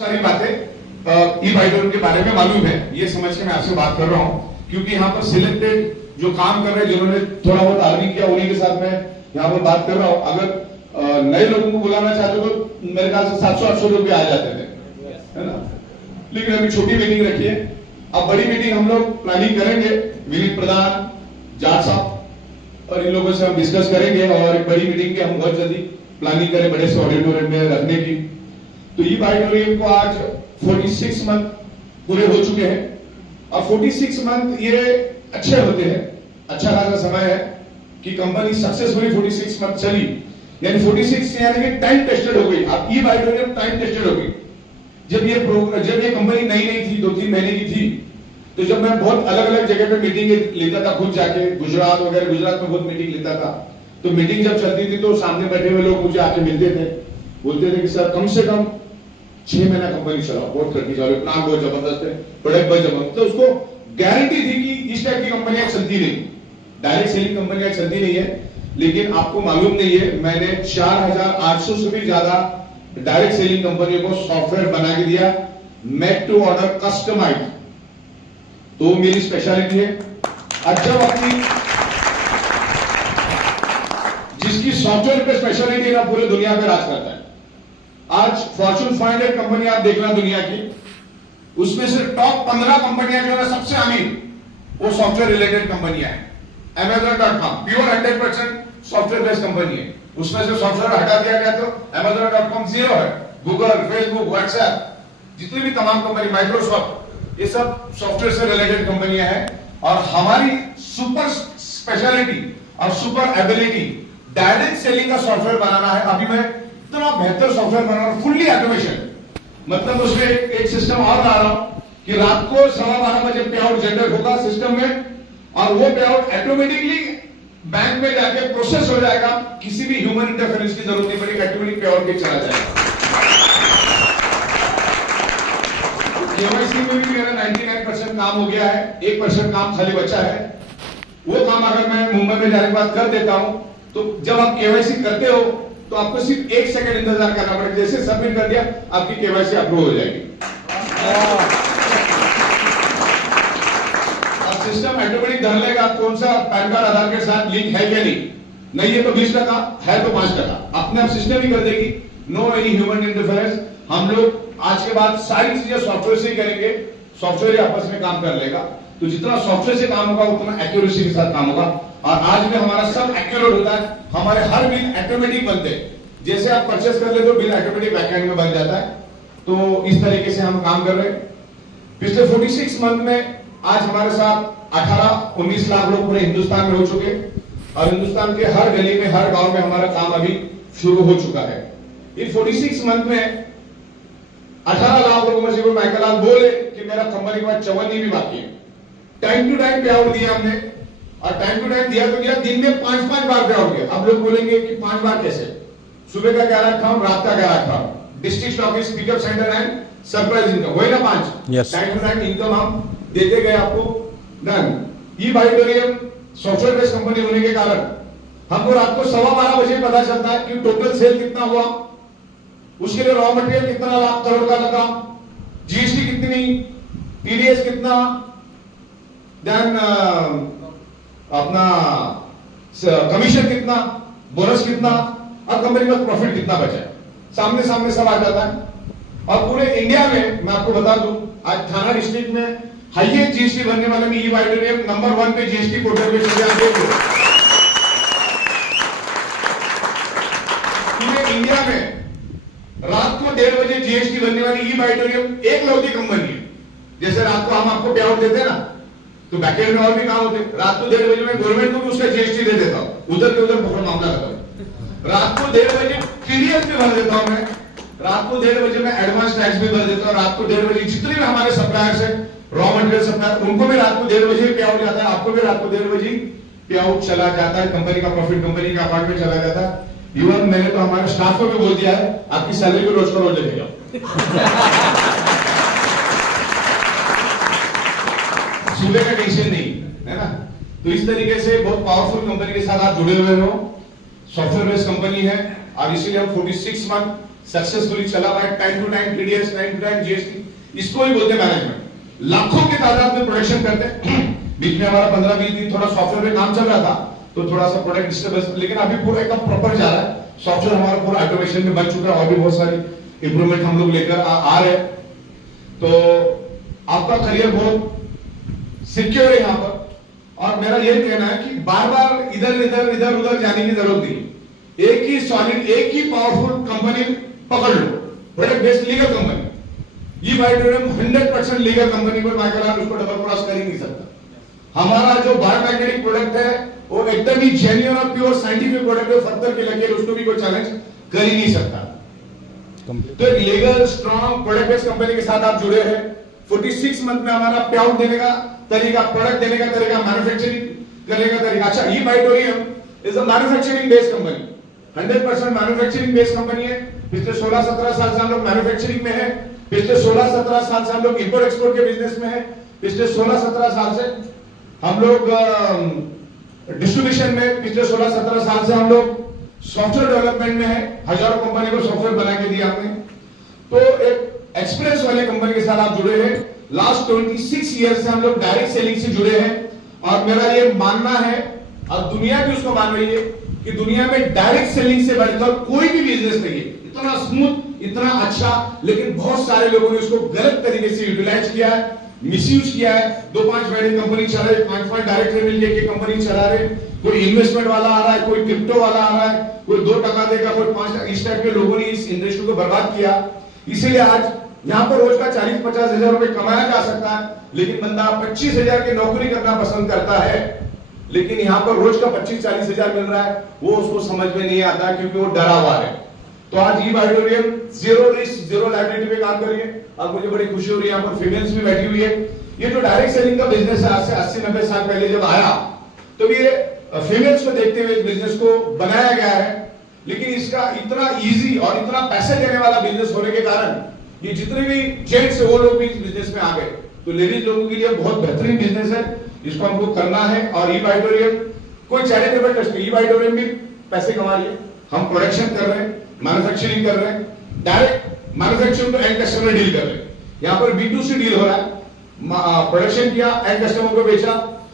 सारी बातें ई बाइडोर के बारे में मालूम है, ये समझ के मैं आपसे बात कर रहा हूं, क्योंकि यहाँ पर सिलेक्टेड जो काम कर रहे हैं, जिन्होंने थोड़ा बहुत आर्मी किया, उन्हीं के साथ मैं यहाँ पर बात कर रहा हूं। अगर नए लोगों को बुलाना चाहते हो तो मेरे ख्याल से 700-800 लोग भी आ जाते थे, है ना। लेकिन अभी छोटी मीटिंग रखी है, अब बड़ी मीटिंग हम लोग प्लानिंग करेंगे, विनीत प्रधान, जाट साहब और इन लोगों से हम डिस्कस करेंगे और एक बड़ी मीटिंग की हम बहुत जल्दी प्लानिंग करें बड़े से ऑडिटोरियम में रखने की। तो ई बाइडोरियम को आज 46 मंथ पूरे हो चुके हैं और 46 मंथ ये अच्छे होते हैं, अच्छा खासा समय है कि कंपनी सक्सेसफुली 46 मंथ चली, यानी 46 यानी कि टाइम टेस्टेड हो गई। अब ई बाइडोरियम टाइम टेस्टेड हो गई। जब ये कंपनी नई थी, 2-3 महीने की थी, तो जब मैं बहुत अलग अलग जगह पे मीटिंग लेता था खुद जाके, गुजरात वगैरह, गुजरात में बहुत मीटिंग लेता था, तो मीटिंग जब चलती थी तो सामने बैठे हुए लोग मुझे आके मिलते थे, बोलते थे कि सर कम से कम 6 महीना कंपनी चलाओ, बहुत करनी चाहिए, प्लान बहुत जबरदस्त है, प्रोडक्ट बहुत जबरदस्त। तो उसको गारंटी थी कि इस टाइप की कंपनियां चलती नहीं, डायरेक्ट सेलिंग कंपनियां चलती नहीं है। लेकिन आपको मालूम नहीं है, मैंने 4800 से भी ज्यादा डायरेक्ट सेलिंग कंपनियों को सॉफ्टवेयर बना के दिया, मेड टू ऑर्डर, कस्टमाइज। तो मेरी स्पेशलिटी है। अच्छा, अपनी जिसकी सॉफ्टवेयर पे स्पेशलिटी है ना, पूरे दुनिया पे राज करता है। आज फॉर्च्यून 500 कंपनी आप देखना दुनिया की, उसमें से टॉप 15 कंपनियां जो है सबसे अमीर, वो सॉफ्टवेयर रिलेटेड कंपनियां हैं। Amazon.com pure 100% software based company है, उसमें से सॉफ्टवेयर हटा दिया गया तो Amazon.com जीरो है। गूगल, फेसबुक, व्हाट्सएप, जितनी भी तमाम कंपनी, माइक्रोसॉफ्ट, ये सब सॉफ्टवेयर से रिलेटेड कंपनियां हैं। और हमारी सुपर स्पेशलिटी और सुपर एबिलिटी डायरेक्ट सेलिंग का सॉफ्टवेयर बनाना है। अभी मैं इतना बेहतर सॉफ्टवेयर बना रहा हूं, फुल्ली ऑटोमेशन, मतलब उसमें एक सिस्टम और ला रहा हूं कि रात को 12:15 बजे पे आउट जनरेट होगा सिस्टम में, और वो पे आउट ऑटोमेटिकली बैंक में जाके प्रोसेस हो जाएगा, किसी भी ह्यूमन इंटरफेरेंस की जरूरत नहीं पड़ेगी, ऑटोमेटिक पे आउट के चला जाएगा। केवाईसी में भी मेरा 99% काम हो गया है, 1% काम खाली बचा है। वो काम अगर मैं मुंबई में जाने के बाद कर देता हूं, तो जब आप केवाईसी करते हो तो आपको सिर्फ 1 सेकंड इंतजार करना पड़ेगा, जैसे सबमिट कर दिया आपकी केवाईसी अप्रूव हो जाएगी। अब सिस्टम ऑटोमेटिक धर लेगा कौन सा पैन कार्ड आधार के साथ लिंक है क्या नहीं है तो 20%, है तो 5%, अपने आप सिस्टम ही कर देगी। No any human interference. हम लोग आज के बाद सारी चीजें सॉफ्टवेयर से ही करेंगे, सॉफ्टवेयर आपस में काम कर लेगा। तो जितना सॉफ्टवेयर से काम होगा उतना एक्यूरेसी के साथ काम होगा। और आज में हमारा सब एक्यूरेट होता है, हमारे हर बिल ऑटोमेटिक बनते हैं। जैसे आप परचेस कर लेते हो, बिल ऑटोमेटिक बैकएंड में बन जाता है। तो इस तरीके से हम काम कर रहे हैं। पिछले 46 मंथ में आज हमारे साथ 18-19 लाख लोग पूरे हिंदुस्तान में हो चुके, और हिंदुस्तान के हर गली में, हर गांव में हमारा काम अभी शुरू हो चुका है। इन 46 मंथ में 18 लाख लोगों में से कोई माइकल लाल बोले कि मेरा कंपनी के बाद 54 भी बाकी है। टाइम टू टाइम पे आउट दिया हमने, और टाइम टू टाइम दिया तो क्या, दिन में 5-5 बार पे आउट दिया। अब लोग बोलेंगे कि 5 बार कैसे, सुबह का क्या रखा हूं, रात का क्या रखा हूं, district stockist, pickup centre and surprise income, वही ना 5। टाइम टू टाइम इनकम हम देते गए आपको। डन। ई बाइडोरियम सॉफ्टवेयर बेस्ड कंपनी होने के कारण हमको रात को 12:15 बजे पता चलता है कि टोटल सेल कितना हुआ, उसके लिए रॉ मटेरियल कितना लाख करोड़ का लगा, जीएसटी कितनी, टीडीएस कितना, देन अपना कमीशन कितना, बोनस कितना, और कंपनी का प्रॉफिट कितना बचा, सामने सामने सब आ जाता है। और पूरे इंडिया में मैं आपको बता दूं, आज थाना डिस्ट्रिक्ट में हाईएस्ट जीएसटी बनने वाले में ई बाइडोरियम नंबर 1 पे जीएसटी पोर्टल पे चले आप देख लो। पूरे इंडिया में रात को 1:30 बजे जीएसटी बनने वाली ई बाइडोरियम एक लौती कंपनी है। जैसे रात को हम आपको पे आउट देते हैं ना, तो बैकएंड में और भी काम होते हैं। रात को 1:30 बजे मैं गवर्नमेंट को भी उसका जीएसटी दे देता हूं, उधर के उधर पकड़ मामला खत्म। रात को 1:30 बजे टीडीएस भी भर देता हूं मैं, रात को 1:30 बजे मैं एडवांस टैक्स भी भर देता हूं। रात को 1:30 बजे जितने भी हमारे सप्लायर्स हैं, रॉ मटेरियल सप्लायर, उनको भी रात को 1:30 बजे पे आउट जाता है, आपको भी रात को 1:30 बजे पे आउट चला जाता है। कंपनी का प्रॉफिट कंपनी के अकाउंट में चला जाता है। इवन मैंने तो हमारे स्टाफ को भी बोल दिया है, आपकी सैलरी को रोज का रोज लेके जाओ। सुबह का टेंशन नहीं है ना। तो इस तरीके से बहुत पावरफुल कंपनी के साथ आप जुड़े हुए हो। सॉफ्टवेयर बेस्ड कंपनी है, और इसीलिए हम 46 मंथ सक्सेसफुली चला हुआ है, time to time TDS, time to time GST, इसको ही बोलते मैनेजमेंट। लाखों की तादाद में प्रोडक्शन करते हैं। बीच में हमारा 15-20 दिन थोड़ा सॉफ्टवेयर में काम चल रहा था, तो थोड़ा सा प्रोडक्ट डिस्टर्बेंस, लेकिन अभी पूरा एकदम प्रॉपर जा रहा है। सॉफ्टवेयर हमारा पूरा ऑटोमेशन में बन चुका है, और भी बहुत सारी इंप्रूवमेंट हम लोग लेकर आ रहे हैं। तो आपका करियर बहुत सिक्योर है यहाँ पर। और मेरा यही कहना है कि बार बार इधर उधर जाने की जरूरत नहीं। एक ही सॉलिड, एक ही पावरफुल कंपनी पकड़ लो, प्रोडक्ट बेस्ड लीगल कंपनी। ई-वाइडोरियम 100% लीगल कंपनी पर माइकल उसको डबल क्रॉस कर ही नहीं सकता। हमारा जो बायोमैग्नेटिक प्रोडक्ट है वो एकदम ही जेन्युइन और प्योर साइंटिफिक प्रोडक्ट है, पत्थर के लगे उसको भी कोई चैलेंज कर ही नहीं सकता। तो एक legal strong product based company के साथ आप जुड़े हैं। 46 मंथ में हमारा पे आउट देने का तरीका, प्रोडक्ट देने का तरीका, मैन्युफैक्चरिंग करने का तरीका। अच्छा, ई-वाइडोरियम is a manufacturing based company, 100% manufacturing based company है। पिछले 16-17 साल से हम लोग मैन्युफैक्चरिंग में है। पिछले 16-17 साल से हम लोग इंपोर्ट एक्सपोर्ट के बिजनेस में है। पिछले 16-17 साल से हम लोग डिस्ट्रीब्यूशन में, पिछले 16-17 साल से हम लोग सॉफ्टवेयर डेवलपमेंट में है। हजारों कंपनी को सॉफ्टवेयर बना के दिया आपने। तो एक एक्सपीरियंस वाले कंपनी के साथ आप जुड़े हैं। लास्ट 26 ईयर से हम लोग डायरेक्ट सेलिंग से जुड़े हैं। और मेरा ये मानना है, और दुनिया भी उसको मान रही है, कि दुनिया में डायरेक्ट सेलिंग से बढ़कर कोई भी बिजनेस नहीं है इतना स्मूथ, इतना अच्छा। लेकिन बहुत सारे लोगों ने उसको गलत तरीके से यूटिलाइज किया है, मिसयूज किया है। 2-5 वेडिंग कंपनी चला रहे, 5 डायरेक्टर मिलकर के कंपनी चला रहे। कोई इन्वेस्टमेंट वाला आ रहा है, कोई क्रिप्टो वाला आ रहा है, कोई 2 टका देगा, कोई 5 टका। इस टाइप के लोगों ने इस इंडस्ट्री को बर्बाद किया। इसीलिए आज यहाँ पर रोज का 40-50 हजार रुपए कमाया जा सकता है, लेकिन बंदा 25 हजार की नौकरी करना पसंद करता है। लेकिन यहाँ पर रोज का 25-40 हजार मिल रहा है, वो उसको समझ में नहीं आता, क्योंकि वो डरा हुआ है। तो आज ई-वाइडोरियम जीरो रिस्क, जीरो लायबिलिटी पे काम करिए। और मुझे बड़ी खुशी हो रही है, यहाँ पर फीमेल्स भी बैठी हुई है। ये जो डायरेक्ट सेलिंग का बिजनेस है, आज से 80-90 साल पहले जब आया, तो ये फीमेल्स को देखते हुए इस बिजनेस को बनाया गया है। लेकिन इसका इतना इजी और इतना पैसे देने वाला बिजनेस होने के कारण ये जितने भी जेंट्स है वो लोग भी इस बिजनेस में आ गए। तो लेडीज लोगों के लिए बहुत बेहतरीन बिजनेस है, इसको हमको करना है। और ई-वाइडोरियम कोई चैरिटेबल ट्रस्ट नहीं, ई-वाइडोरियम भी पैसे कमा रही है। हम प्रोडक्शन कर रहे हैं, मैन्युफैक्चरिंग कर रहे हैं, डायरेक्ट मैन्युफैक्चरिंग तो एंड कस्टमर डील कर रहे हैं। यहाँ पर B2C डील हो रहा है। प्रोडक्शन किया, एंड कस्टमर को बेचा,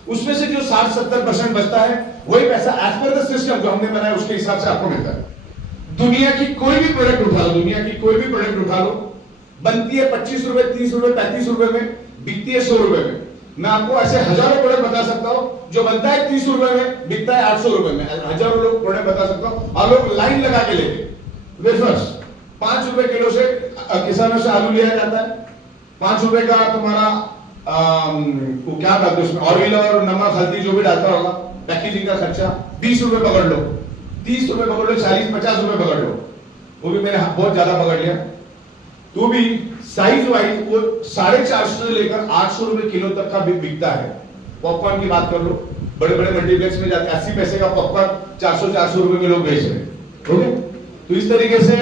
उसमें से जो 60-70% बचता है वही पैसा एज पर द सिस्टम जो हमने बनाया उसके हिसाब से आपको मिलता है। दुनिया की कोई भी प्रोडक्ट उठा लो, दुनिया की कोई भी प्रोडक्ट उठा लो, बनती है 25 रुपए, 30 रुपए, 35 रुपए में, बिकती है 100 रुपए में। मैं आपको ऐसे हजारों प्रोडक्ट बता सकता हूं जो बनता है 30 रुपए में, बिकता है 800 रुपए में। हजारों लोग प्रोडक्ट बता सकता हूं, और लोग लाइन लगा के लेते। वेफर्स 5 रुपए किलो से किसानों से आलू लिया जाता है। 5 रुपए का तुम्हारा वो क्या करते हैं उसमें, ऑयल और नमक हल्दी जो भी डालता होगा, पैकेजिंग का खर्चा 20 रुपए पकड़ लो, 30 रुपए पकड़ लो, 40-50 रुपए पकड़ लो। वो भी मैंने बहुत ज्यादा पकड़ लिया। तो भी साइज वाइज वो 450 से लेकर 800 रुपए किलो तक का भी बिकता है। पॉपकॉर्न की बात कर लो, बड़े बड़े मल्टीप्लेक्स में जाते 80 पैसे का पॉपकॉर्न 400 रुपए में लोग बेच रहे हैं। ओके, तो इस तरीके से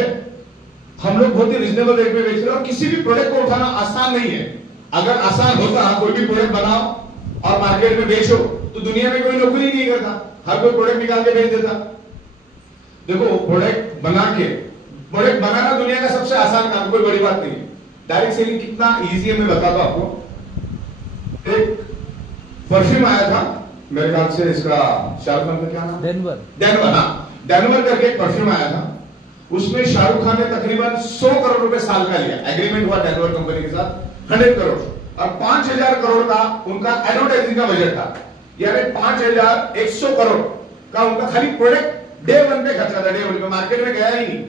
हम लोग बहुत ही रिजनेबल रेट में बेच रहे हैं। और किसी भी प्रोडक्ट को उठाना आसान नहीं है। अगर आसान होता, कोई भी प्रोडक्ट बनाओ और मार्केट में बेचो, तो दुनिया में कोई नौकरी नहीं करता, हर कोई प्रोडक्ट निकाल के बेच देता। देखो, प्रोडक्ट बनाना दुनिया का सबसे आसान काम, कोई बड़ी बात नहीं। डायरेक्ट सेलिंग कितना इजी है मैं बताता हूं आपको। एक परफ्यूम आया था, मेरे ख्याल से इसका शाहरुख खान का क्या नाम, डेनवर। हाँ, डेनवर करके एक परफ्यूम आया था। उसमें शाहरुख खान ने तकरीबन 100 करोड़ रुपए साल का लिया, एग्रीमेंट हुआ डेनवर कंपनी के साथ 100 करोड़, और 5000 करोड़ का उनका एडवर्टाइजिंग का बजट था। यानी 5100 करोड़ का उनका खाली प्रोडक्ट डे 1 पे खर्चा था। डे 1 पे मार्केट में गया ही नहीं,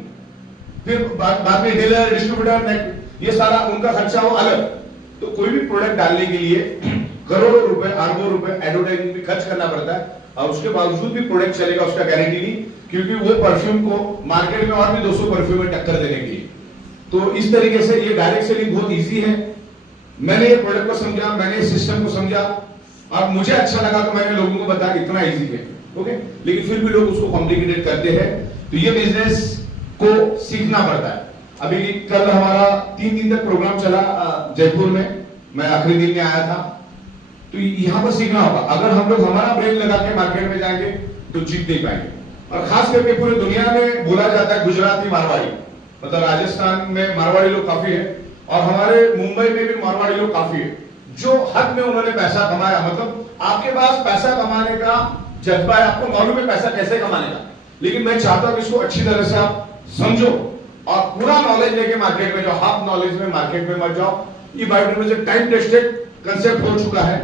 फिर बाद में डीलर, डिस्ट्रीब्यूटर, ये सारा उनका खर्चा हो अलग। तो कोई भी प्रोडक्ट डालने के लिए करोड़ों रुपए, अरबों रुपए एडवर्टाइजिंग पे खर्च करना पड़ता है, और उसके बावजूद भी प्रोडक्ट चलेगा उसका गारंटी नहीं, क्योंकि वो परफ्यूम को मार्केट में और भी 200 परफ्यूम में टक्कर देने के लिए। तो इस तरीके से ये डायरेक्ट सेलिंग बहुत इजी है। मैंने ये प्रोडक्ट को समझा, मैंने इस सिस्टम को समझा, और मुझे अच्छा लगा तो मैंने लोगों को बताया इतना इजी है। ओके, लेकिन फिर भी लोग उसको कॉम्प्लिकेटेड करते हैं। तो ये बिजनेस को सीखना पड़ता है। अभी कल हमारा 3 दिन तक प्रोग्राम चला जयपुर में, मैं आखिरी दिन में आया था। तो यहां पर सीखना होगा। अगर हम लोग हमारा ब्रेन लगा के मार्केट में जाएंगे तो जीत नहीं पाएंगे। और खास करके पूरी दुनिया में बोला जाता है गुजराती मारवाड़ी, मतलब राजस्थान में मारवाड़ी लोग काफी है और हमारे मुंबई में भी मारवाड़ी लोग काफी है, जो हद में उन्होंने पैसा कमाया। मतलब आपके पास पैसा कमाने का जज्बा है, आपको मालूम है पैसा कैसे कमाने का, लेकिन मैं चाहता हूं कि इसको अच्छी तरह से आप समझो और पूरा नॉलेज लेके मार्केट में जाओ, हाफ नॉलेज में मार्केट में मत जाओ। ये बायोटेक्नोलॉजी टाइम टेस्टेड कंसेप्ट हो चुका है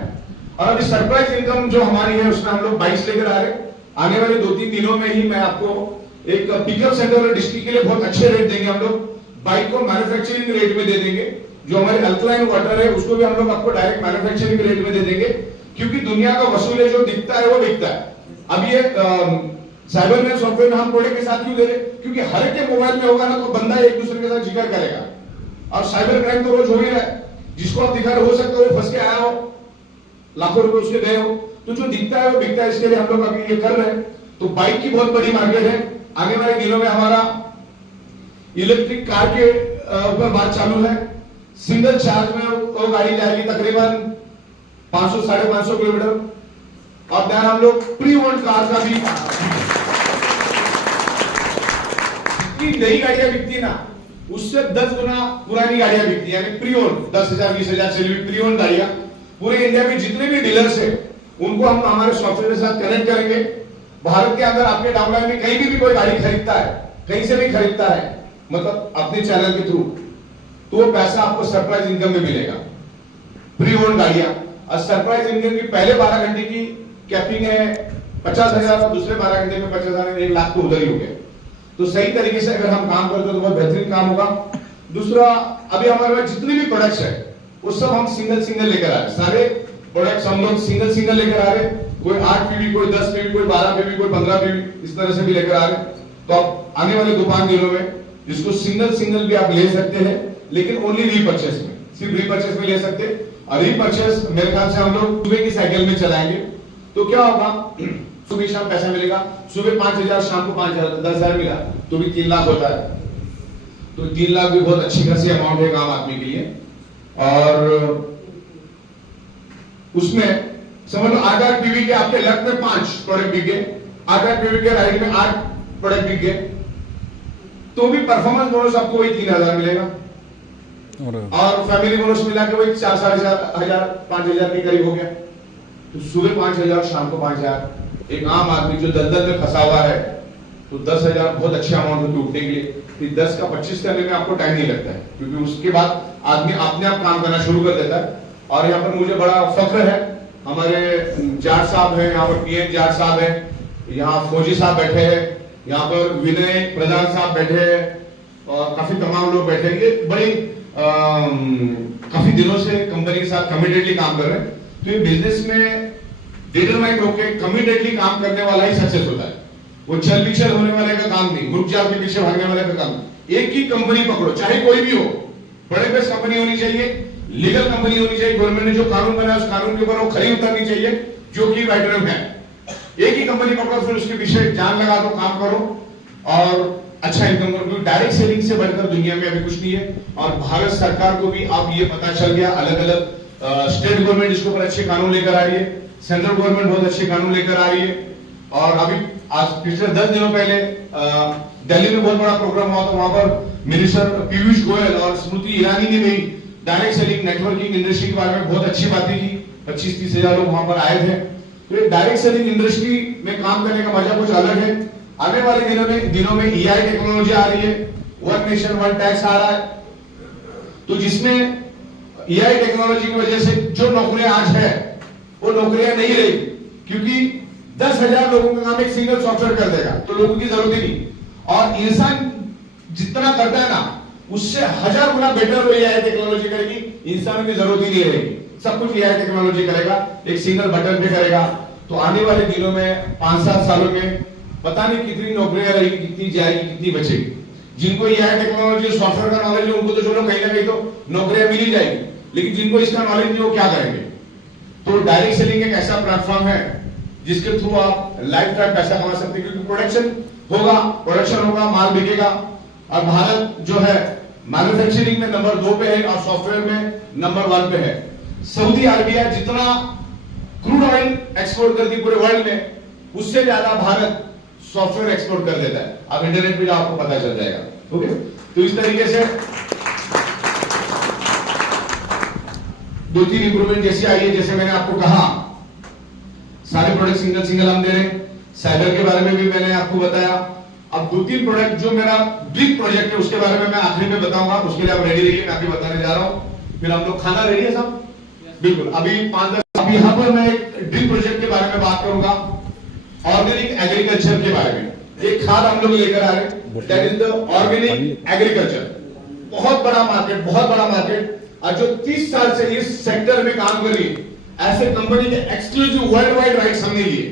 और अभी सरप्राइज इनकम जो हमारी है उसमें हम लोग 22 लेकर आ रहे हैं। आने वाले 2-3 दिनों में ही मैं आपको एक पिकअप सेंटर और डिस्ट्रिक्ट के लिए बहुत अच्छे रेट देंगे। हम लोग बाइक को मैन्युफैक्चरिंग रेट में दे देंगे, जो हमारे अल्कलाइन वाटर है उसको भी हम लोग आपको डायरेक्ट मैन्युफैक्चरिंग रेट में दे देंगे, क्योंकि दुनिया का वसूल है, जो दिखता है वो बिकता है। अब ये साइबर में सॉफ्टवेयर हम प्रोडक्ट के साथ क्यों दे रहे, क्योंकि हर एक के मोबाइल में होगा ना तो बंदा एक दूसरे के साथ जिक्र करेगा और साइबर क्राइम तो रोज हो ही रहा है। जिसको आप दिखा रहे हो सकता है वो फंस के आया हो, लाखों रुपए उसके गए हो, तो जो दिखता है वो बिकता है। इसके लिए हम लोग अभी ये कर रहे हैं। तो बाइक की बहुत बड़ी मार्केट है। आने वाले दिनों में हमारा इलेक्ट्रिक कार के ऊपर बात चालू है। सिंगल चार्ज में वो गाड़ी जाएगी तकरीबन 500-550 किलोमीटर। और ध्यान हम लोग प्री ओन्ड कार का भी, जितनी नई गाड़ियां बिकती ना उससे 10 गुना पुरानी गाड़ियां बिकती है, यानी प्री ओन्ड 10,000-20,000 चली हुई प्री ओन्ड गाड़ियां। पूरे इंडिया में जितने भी डीलर्स है उनको हम हमारे सॉफ्टवेयर के साथ कनेक्ट करेंगे। भारत के अंदर आपके डाउनलाइन में कहीं भी कोई गाड़ी खरीदता है, कहीं से भी खरीदता है, मतलब अपने चैनल के थ्रू, तो वो पैसा आपको सरप्राइज इनकम में मिलेगा, प्री ओन्ड गाड़ियां। और सरप्राइज इनकम की पहले 12 घंटे की कैपिंग है 50,000 और दूसरे 12 घंटे में 50,000, 1 लाख तो उधर ही हो गया। तो सही तरीके से अगर हम काम करते हो तो बहुत बेहतरीन काम होगा। दूसरा, अभी हमारे पास जितने भी प्रोडक्ट्स है वो सब हम सिंगल लेकर आ रहे हैं। सारे प्रोडक्ट्स हम लोग सिंगल लेकर आ रहे हैं। कोई 8 पीवी, कोई 10 पीवी, कोई 12 पीवी, कोई 15 पीवी, इस तरह से भी लेकर आ रहे हैं। तो आप आने वाले 2-5 दिनों में जिसको सिंगल भी आप ले सकते हैं, लेकिन ओनली रीपर्चेस में, सिर्फ रीपर्चेस में ले सकते हैं। और रीपर्चेस मेरे ख्याल से हम लोग सुबह की साइकिल में चलाएंगे तो क्या होगा, सुबह शाम पैसा मिलेगा। सुबह 5,000, शाम को 5,000, 10,000 मिला तो भी 3 लाख होता है। तो 3 लाख भी बहुत अच्छी खासी अमाउंट है आम आदमी के लिए। और उसमें समझ लो 8 पीवी के आपके लेफ्ट में 5 प्रोडक्ट बिक गए, 8 पीवी के राइट में 8 प्रोडक्ट बिक गए, तो भी परफॉर्मेंस बोनस आपको वही 3,000 मिलेगा और फैमिली बोनस मिला के वही 4,500, 5,000 के करीब हो गया। तो सुबह 5,000, शाम को 5,000। एक आम आदमी जो दलदल में फंसा हुआ है तो 10,000 बहुत अच्छे अमाउंट होती है उठने के लिए। तो 10 का 25 करने में आपको टाइम नहीं लगता है, क्योंकि उसके बाद आदमी अपने आप काम करना शुरू कर देता है। और यहाँ पर मुझे बड़ा फख्र है, हमारे जाट साहब हैं, यहाँ पर पीएन जाट साहब हैं, यहाँ फौजी साहब बैठे हैं, यहाँ पर विनय प्रधान साहब बैठे हैं और काफी तमाम लोग बैठे हैं। ये बड़ी काफी दिनों से कंपनी के साथ कमिटेडली काम कर रहे हैं। तो ये बिजनेस में डिटरमाइंड होकर कमिटेडली काम करने वाला ही सक्सेस होता है। वो चल बिचल होने वाले का काम नहीं, मुर्ग जाल के पीछे भागने वाले का काम। एक ही कंपनी पकड़ो, चाहे कोई भी हो, बड़े बेस्ट कंपनी होनी चाहिए, लीगल कंपनी होनी चाहिए, गवर्नमेंट ने जो कानून बनाया उस कानून के ऊपर वो खरी उतरनी चाहिए, जो कि वाइटरम है। एक ही कंपनी पकड़ो, फिर उसके पीछे जान लगा दो, काम करो और अच्छा इनकम करो। डायरेक्ट सेलिंग से बढ़कर दुनिया में अभी कुछ नहीं है। और भारत सरकार को भी अब ये पता चल गया, अलग अलग स्टेट गवर्नमेंट इसके ऊपर अच्छे कानून लेकर आ रही है, सेंट्रल गवर्नमेंट बहुत अच्छे कानून लेकर आ रही है। और अभी आज पिछले 10 दिनों पहले दिल्ली में बहुत बड़ा प्रोग्राम हुआ था, वहां पर मिनिस्टर पीयूष गोयल और स्मृति ईरानी ने भी डायरेक्ट सेलिंग नेटवर्किंग इंडस्ट्री के बारे में बहुत अच्छी बातें की। 25-30 हजार लोग वहां पर आए थे। तो डायरेक्ट सेलिंग इंडस्ट्री में काम करने का मजा कुछ अलग है। आने वाले दिनों में EI टेक्नोलॉजी आ रही है, वन नेशन वन टैक्स आ रहा है, तो जिसमें EI टेक्नोलॉजी की वजह से जो नौकरियां आज है वो नौकरियां नहीं रही, क्योंकि 10,000 लोगों का काम एक सिंगल सॉफ्टवेयर कर देगा, तो लोगों की जरूरत ही नहीं। और इंसान जितना करता है ना उससे 1000 गुना बेटर वो EI टेक्नोलॉजी करेगी, इंसानों की जरूरत ही नहीं रहेगी, सब कुछ EI टेक्नोलॉजी करेगा, एक सिंगल बटन पे करेगा। तो आने वाले दिनों में 5-7 सालों में पता नहीं कितनी नौकरियां रहेगी, कितनी जाएगी, कितनी बचेगी। जिनको EI टेक्नोलॉजी सॉफ्टवेयर का नॉलेज है उनको तो चलो कहीं ना कहीं तो नौकरियां मिल ही जाएगी, लेकिन जिनको इसका नॉलेज नहीं वो क्या करेंगे। तो डायरेक्ट सेलिंग एक ऐसा प्लेटफॉर्म है जिसके थ्रू आप लाइफ टाइम पैसा कमा सकते हैं, क्योंकि प्रोडक्शन होगा, माल बिकेगा। और भारत जो है मैन्युफैक्चरिंग में नंबर 2 पे है और सॉफ्टवेयर में नंबर 1 पे है। सऊदी अरबिया जितना क्रूड ऑयल एक्सपोर्ट करती है पूरे वर्ल्ड में, उससे ज्यादा भारत सॉफ्टवेयर एक्सपोर्ट कर देता है। आप इंटरनेट पे आपको पता चल जाएगा। ओके। तो इस तरीके से 2-3 इंप्रूवमेंट जैसी आई है, जैसे मैंने आपको कहा सारे प्रोडक्ट सिंगल सिंगल हम दे रहे हैं। साइबर के बारे में भी मैंने आपको बताया। अब 2-3 प्रोडक्ट जो मेरा बिग प्रोजेक्ट है उसके बारे में मैं आखिरी में बताऊंगा, उसके लिए आप रेडी रहिए, मैं अभी बताने जा रहा हूं। फिर हम लोग खाना रेडी है सब? बिल्कुल। अभी 5-10 अभी यहां पर मैं एक ड्रीम प्रोजेक्ट के बारे में बात करूंगा, ऑर्गेनिक एग्रीकल्चर के बारे में। एक खाद हम लोग लेकर आ रहे हैं, that is the organic agriculture. बहुत बड़ा मार्केट, बहुत बड़ा मार्केट, और जो 30 साल से इस सेक्टर में काम कर रही है, ऐसे कंपनी के एक्सक्लूसिव वर्ल्ड वाइड राइट्स हमने लिए।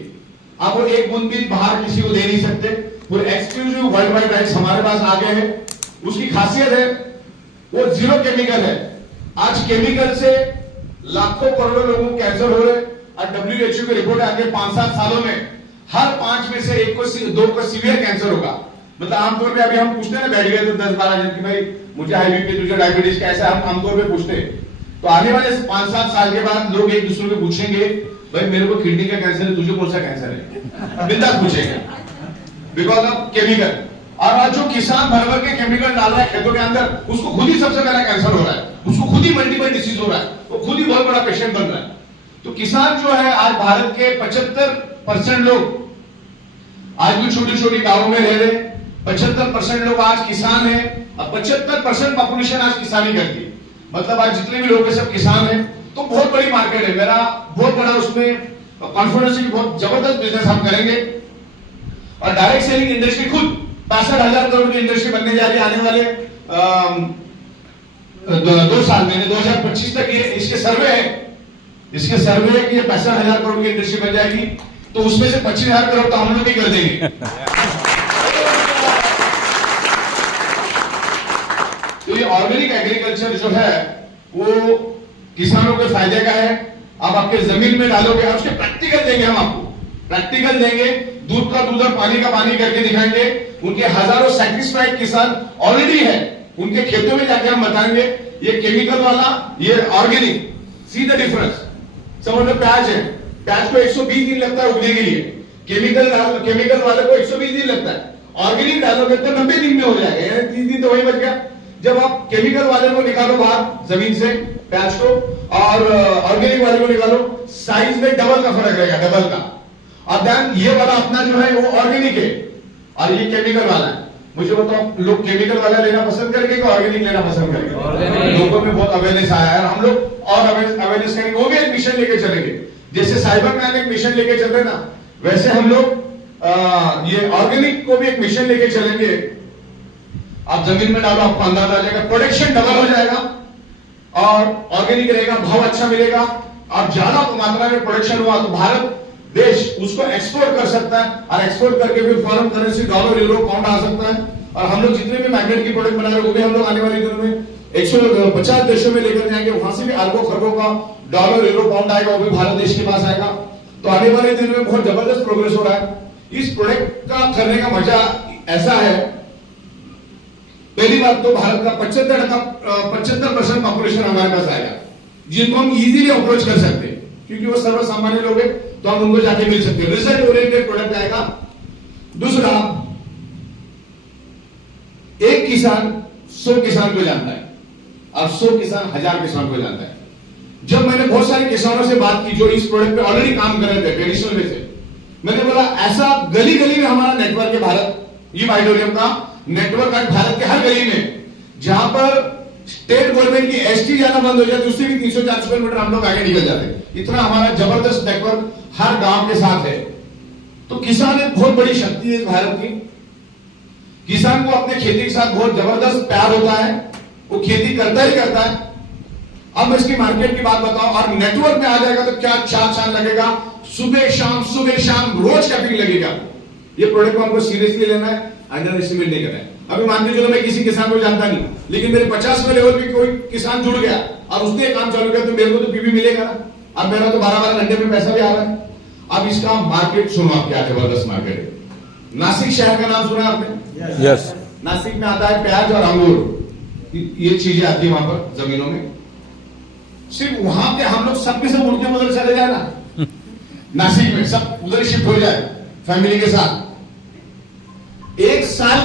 आप वो एक बूंद भी बाहर किसी को दे नहीं सकते, पूरे एक्सक्लूसिव वर्ल्ड वाइड राइट्स हमारे पास आ गए हैं। उसकी खासियत है वो 0 केमिकल है। आज केमिकल से लाखों करोड़ों लोगों को कैंसर हो रहे हैं, और WHO की रिपोर्ट है आगे 5-7 सालों में हर 5 में से 1 को 2 को सीवियर कैंसर होगा। मतलब आमतौर पे अभी हम पूछते हैं ना बैठ गए तो 10-12 जन कि भाई मुझे हाई बीपी, तुझे डायबिटीज कैसा है, हम आमतौर पे पूछते हैं। तो आने वाले 5-7 साल के बाद लोग एक दूसरे को पूछेंगे, भाई मेरे को किडनी का कैंसर है, तुझे कौन सा कैंसर है, बिल्कुल पूछेंगे, बिकॉज ऑफ केमिकल। और आज जो किसान भर भर के केमिकल डाल रहा है खेतों के अंदर, उसको खुद ही सबसे पहला कैंसर हो रहा है, उसको खुद ही मल्टीपल डिसीज हो रहा है, वो खुद ही बहुत बड़ा पेशेंट बन रहा है। तो किसान जो है, आज भारत के 75% लोग आज भी छोटी छोटी गांवों में रह रहे हैं। 75% लोग आज किसान हैं, और 75% पॉपुलेशन आज किसानी करती है। मतलब आज जितने भी लोग हैं सब किसान हैं। तो बहुत बड़ी मार्केट है, मेरा बहुत बड़ा उसमें कॉन्फिडेंस है कि बहुत जबरदस्त बिजनेस हम करेंगे। और डायरेक्ट सेलिंग इंडस्ट्री खुद 65,000 करोड़ की इंडस्ट्री बनने जा रही है आने वाले 2 साल में, 2025 तक। ये इसके सर्वे है कि ये 65,000 करोड़ की इंडस्ट्री बन जाएगी। तो उसमें से 25,000 करोड़ तो हम लोग ही कर देंगे। तो ये ऑर्गेनिक एग्रीकल्चर जो है वो किसानों के फायदे का है। आप आपके जमीन में डालोगे, आप उसके प्रैक्टिकल देंगे, हम आपको प्रैक्टिकल देंगे, दूध का दूध और पानी का पानी करके दिखाएंगे। उनके हजारों सेटिस्फाइड किसान ऑलरेडी है, उनके खेतों में जाके हम बताएंगे ये केमिकल वाला, ये ऑर्गेनिक, सी द डिफरेंस। समझ लो प्याज है, प्याज को 120 दिन लगता है उगने के लिए, केमिकल वाले को 120 दिन लगता है, ऑर्गेनिक डालोगे तो 90 दिन में हो जाएगा, 30 दिन तो वही बच गया। जब आप केमिकल वाले को निकालो बाहर जमीन से प्याज को, और ऑर्गेनिक वाले को निकालो, साइज में डबल का फर्क रहेगा, डबल का। और देन ये वाला अपना जो है वो ऑर्गेनिक है, और ये केमिकल वाला है। मुझे बताओ, लोग केमिकल वाला लेना पसंद करेंगे कि ऑर्गेनिक लेना पसंद करेंगे? लोगों में बहुत अवेयरनेस आया है, हम लोग और अवेयरनेस करेंगे, वो भी एक मिशन लेके चलेंगे। जैसे साइबर मैन एक मिशन लेके चल रहे ना, वैसे हम लोग ये ऑर्गेनिक को भी एक मिशन लेके चलेंगे। आप जमीन में डालो, आपको अंदाजा आ जाएगा, प्रोडक्शन डबल हो जाएगा, और ऑर्गेनिक रहेगा, भाव अच्छा मिलेगा, और ज्यादा मात्रा में प्रोडक्शन हुआ तो भारत देश उसको एक्सपोर्ट कर सकता है, और एक्सपोर्ट करके फिर foreign currency dollar, euro, pound आ सकता है। और हम लोग जितने भी मैग्नेट की प्रोडक्ट बना रहे हैं वो भी हम लोग आने वाले दिनों में 150 देशों में लेकर जाएंगे, वहां से भी अरबों खरबों का डॉलर, यूरो, पाउंड आएगा, वो भी भारत देश के पास आएगा। तो आने वाले दिनों में बहुत जबरदस्त प्रोग्रेस हो रहा है। इस प्रोडक्ट का करने का मजा ऐसा है, पहली बात तो भारत का 75% पॉपुलेशन हमारे पास आएगा, जिनको हम इजीली अप्रोच कर सकते हैं, क्योंकि वो सर्वसामान्य लोग हैं, तो हम उनको जाके मिल सकते हैं। रिजल्ट ओरिएंटेड प्रोडक्ट आएगा। दूसरा, एक किसान 100 किसान को जानता है, और 100 किसान 1000 किसान को जानता है। जब मैंने बहुत सारे किसानों से बात की जो इस प्रोडक्ट पे ऑलरेडी काम कर रहे थे ट्रेडिशनल वे से, मैंने बोला ऐसा गली गली में हमारा नेटवर्क है, भारत ये माइडोरियम का नेटवर्क आज भारत के हर गली में, जहां पर स्टेट गवर्नमेंट की एसटी जाना बंद हो जाती है, उससे भी 300-400 किलोमीटर हम लोग आगे निकल जाते हैं। इतना हमारा जबरदस्त नेटवर्क हर गांव के साथ है। तो किसान एक बहुत बड़ी शक्ति है भारत की। किसान को अपने खेती के साथ बहुत जबरदस्त प्यार होता है, वो खेती करता ही करता है। अब मैं इसकी मार्केट की बात बताऊं, और नेटवर्क में आ जाएगा तो क्या 4 साल लगेगा, सुबह शाम रोज कैपिंग लगेगा। ये प्रोडक्ट को हमको सीरियसली लेना है, अंडर एस्टिमेट नहीं करना है। अभी मान के चलो मैं किसी किसान को जानता नहीं, लेकिन मेरे 50वें लेवल पे कोई किसान जुड़ गया और उसने काम चालू किया, तो मेरे को तो पीवी मिलेगा ना। अब मेरा तो 12-12 घंटे में पैसा भी आ रहा है। अब इसका मार्केट सुनो, आप क्या जबरदस्त मार्केट है। नासिक शहर का नाम सुना आपने? यस। नासिक में आता है प्याज और अंगूर, ये चीजें आती है वहां पर जमीनों में। सिर्फ वहां पे हम लोग सब के सब उनके उधर चले जाए ना, नासिक में सब उधर शिफ्ट हो जाए फैमिली के साथ। एक साल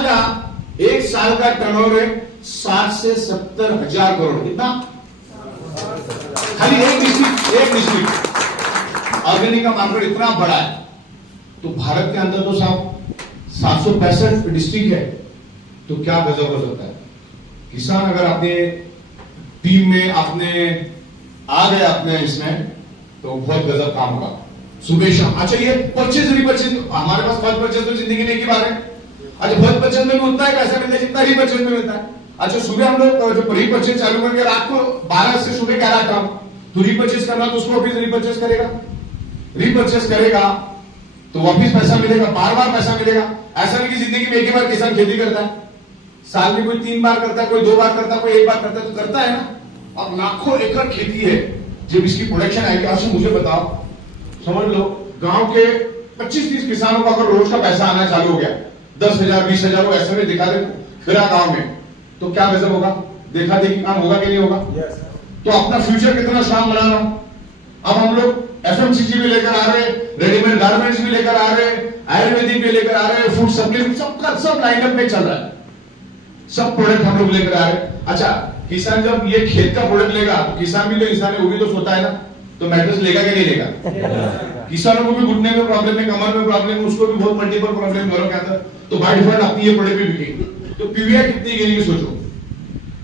का टर्नओवर है 60 से 70 हजार करोड़, कितना? खाली एक डिस्ट्रिक्ट ऑर्गेनिक का मार्केट इतना बड़ा है। तो भारत के अंदर तो साहब 765 डिस्ट्रिक्ट है, तो क्या गजब हो सकता है। किसान अगर अपने टीम में अपने आ गए अपने इसमें, तो बहुत गजब काम होगा। सुबह शाम, अच्छा ये परचेज रिपर्चेज, हमारे पास फर्स्ट परचेज तो जिंदगी में एक ही बार है। अच्छा फर्स्ट परचेज में भी उतना ही पैसा मिलता है जितना रीपर्चेज में मिलता है। अच्छा सुबह हम लोग जो रीपर्चेज चालू करके रात को 12 से सुबह 11 काम, तो रीपर्चेज करना तो उसको वापिस रीपर्चेज करेगा तो वापिस पैसा मिलेगा, बार बार पैसा मिलेगा। ऐसा नहीं कि जिंदगी में एक ही बार किसान खेती करता है, साल में कोई 3 बार करता है, कोई 2 बार करता है, कोई 1 बार करता है, तो करता है ना। अब लाखों एकड़ खेती है, जब इसकी प्रोडक्शन आएगी, आज मुझे बताओ, समझ लो गांव के 25-30 किसानों का अगर रोज का पैसा आना चालू हो गया, 10,000 20,000 ऐसे में दिखा दे फिर गांव में, तो क्या गजब होगा। देखा देखी काम होगा कि नहीं होगा। तो अपना फ्यूचर कितना स्ट्रांग बना रहा हूं। अब हम लोग एफएमसीजी भी लेकर आ रहे, रेडीमेड गारमेंट्स भी लेकर आ रहे, आयुर्वेदिक भी लेकर आ रहे, फूड सप्लीमेंट, सब लाइनअप में चल रहा है, सब प्रोडक्ट हम लोग लेकर आ रहे। अच्छा किसान जब ये खेत का प्रोडक्ट लेगा, तो किसान भी तो इंसान है, वो भी तो सोता है ना, तो मैट्रेस लेगा कि नहीं लेगा। किसानों को भी घुटने में प्रॉब्लम है, कमर में प्रॉब्लम है, उसको भी बहुत मल्टीपल प्रॉब्लम घरों के अंदर, तो बाय डिफॉल्ट अपनी ये प्रोडक्ट भी बिकेगी। तो पीवीआई कितनी गिरेगी सोचो।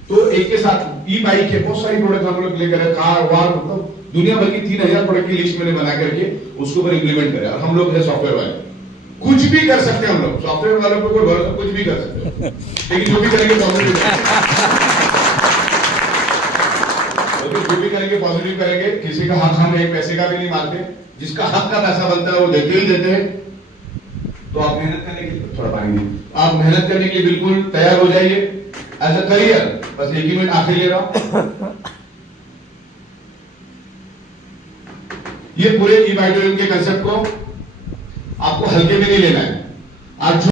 तो एक के साथ ई बाइक के बहुत सारी प्रोडक्ट हम लोग लेकर, कार वार, मतलब दुनिया भर की 3000 प्रोडक्ट की लिस्ट मैंने बना करके उसके ऊपर इंप्लीमेंट करें। और हम लोग है सॉफ्टवेयर वाले, कुछ भी कर सकते हैं हम लोग, सॉफ्टवेयर वालों को कोई भरोसा, कुछ भी कर सकते हैं, लेकिन जो भी करेंगे पॉजिटिव पॉजिटिव करेंगे। किसी का हक हम एक पैसे का भी नहीं मारते, जिसका हक का पैसा बनता है वो देते ही देते हैं। तो आप मेहनत करने के लिए, थोड़ा पानी दीजिए, आप मेहनत करने के लिए बिल्कुल तैयार हो जाइए एज अ करियर। बस 1 मिनट आखिर ले रहा हूं। ये पूरे ई-वाइटोरियम के कंसेप्ट को आपको हल्के में नहीं लेना है। आज